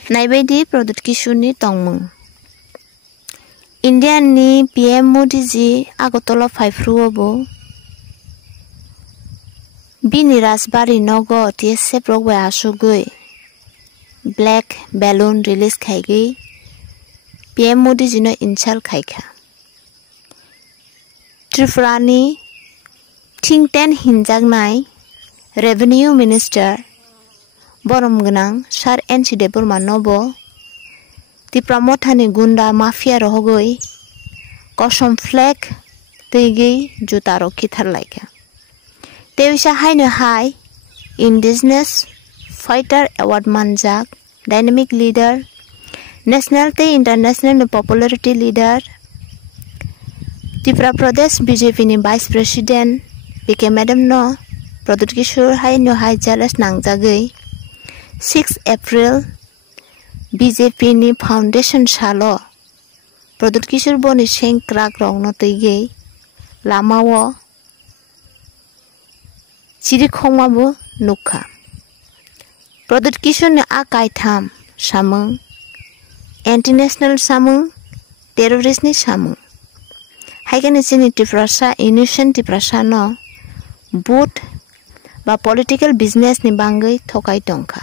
नायबायदि प्रदुत किशोरनि तंमुं इन्डियानि PM Modi जी आगतला फाइफ्रुआबो बिनि राजबारि नगो TSC प्रोग्राम आसुगै ब्लैक बैलून रिलीज खाइगै PM मोदी जी नो इंसाल खाइखा त्रिपुरानि थिंक टैंक हिंजागनाय रेवेन्यू मिनिस्टर बरमगोनां सार NC देबरमा नबो तिप्रामथानि गुंडा माफिया रहगै कसम फ्लैग तैगै जुतारो खिथारलायखा तेविसा हायनो हाय इंडिजिनस फाइटर अवार्ड मानजाक डायनामिक लीडर नेशनल ते international popularity leader Tripura Pradesh BJP नि वाइस प्रेसिडेंट बीके मैडम नो प्रदुत किशोर हायनो हाय जेलस नांजागै 6 एप्रिल BJP नि फाउंडेशन सालो प्रदुत किशोर बनि सेंक्राक रंनो तैगै लामाओ चिरिखंमाबो नुखा प्रदुत किशोर ने आकायथाम सामुं एंटी नेशनल सामुं टेररिस्ट नि सामुं हायगेनि चिनि त्रिपुरासा इनोसेंट त्रिपुरासा नो बुथ बा पॉलिटिकल बिजनेस नि बांगै थकाय दंखा